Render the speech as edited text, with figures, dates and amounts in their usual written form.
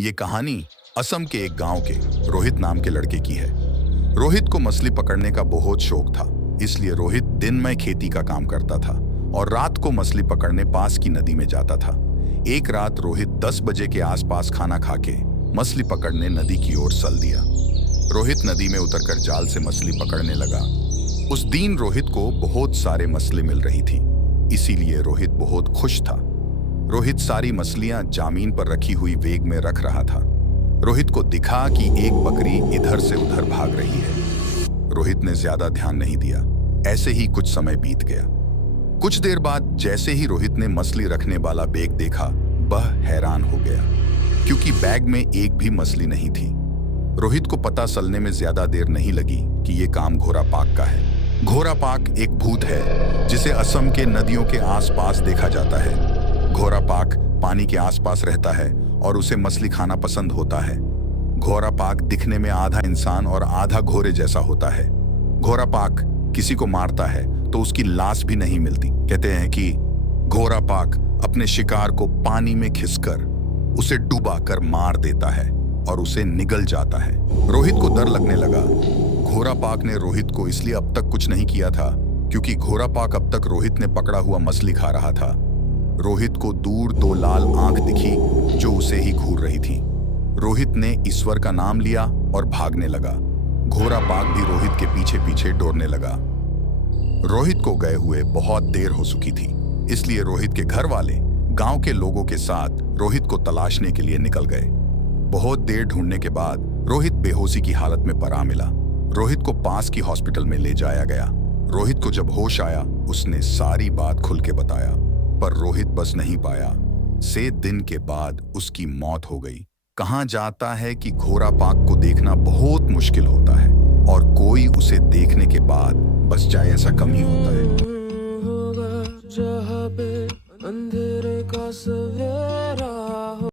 ये कहानी असम के एक गांव के रोहित नाम के लड़के की है। रोहित को मछली पकड़ने का बहुत शौक था, इसलिए रोहित दिन में खेती का काम करता था और रात को मछली पकड़ने पास की नदी में जाता था। एक रात रोहित 10 बजे के आसपास खाना खा के मछली पकड़ने नदी की ओर चल दिया। रोहित नदी में उतरकर जाल से मछली पकड़ने लगा। उस दिन रोहित को बहुत सारे मछली मिल रही थी, इसीलिए रोहित बहुत खुश था। रोहित सारी मछलियां जमीन पर रखी हुई वेग में रख रहा था। रोहित को दिखा कि एक बकरी इधर से उधर भाग रही है। रोहित ने ज्यादा ध्यान नहीं दिया। ऐसे ही कुछ समय बीत गया। कुछ देर बाद जैसे ही रोहित ने मछली रखने वाला बैग देखा, वह हैरान हो गया, क्योंकि बैग में एक भी मछली नहीं थी। रोहित को पता चलने में ज्यादा देर नहीं लगी कि ये काम घोड़ा पाक का है। घोड़ा पाक एक भूत है जिसे असम के नदियों के आसपास देखा जाता है। घोड़ा पाक पानी के आसपास रहता है और उसे मछली खाना पसंद होता है। घोड़ा पाक दिखने में आधा इंसान और आधा घोड़े जैसा होता है। घोड़ा पाक किसी को मारता है तो उसकी लाश भी नहीं मिलती। कहते हैं कि घोड़ा पाक अपने शिकार को पानी में खिसकर उसे डुबाकर मार देता है और उसे निगल जाता है। रोहित को डर लगने लगा। घोड़ा पाक ने रोहित को इसलिए अब तक कुछ नहीं किया था क्योंकि घोड़ा पाक अब तक रोहित ने पकड़ा हुआ मछली खा रहा था। रोहित को दूर 2 लाल आंख दिखी जो उसे ही घूर रही थी। रोहित ने ईश्वर का नाम लिया और भागने लगा। घोड़ा पाक भी रोहित के पीछे पीछे दौड़ने लगा। रोहित को गए हुए बहुत देर हो चुकी थी, इसलिए रोहित के घर वाले गांव के लोगों के साथ रोहित को तलाशने के लिए निकल गए। बहुत देर ढूंढने के बाद रोहित बेहोशी की हालत में पड़ा मिला। रोहित को पास की हॉस्पिटल में ले जाया गया। रोहित को जब होश आया, उसने सारी बात खुल के बताया, पर रोहित बच नहीं पाया। 7 दिन के बाद उसकी मौत हो गई। कहा जाता है कि घोड़ा पाक को देखना बहुत मुश्किल होता है और कोई उसे देखने के बाद बच जाए ऐसा कम ही होता है। होगा जहाँ पे अंधेरे का सवेरा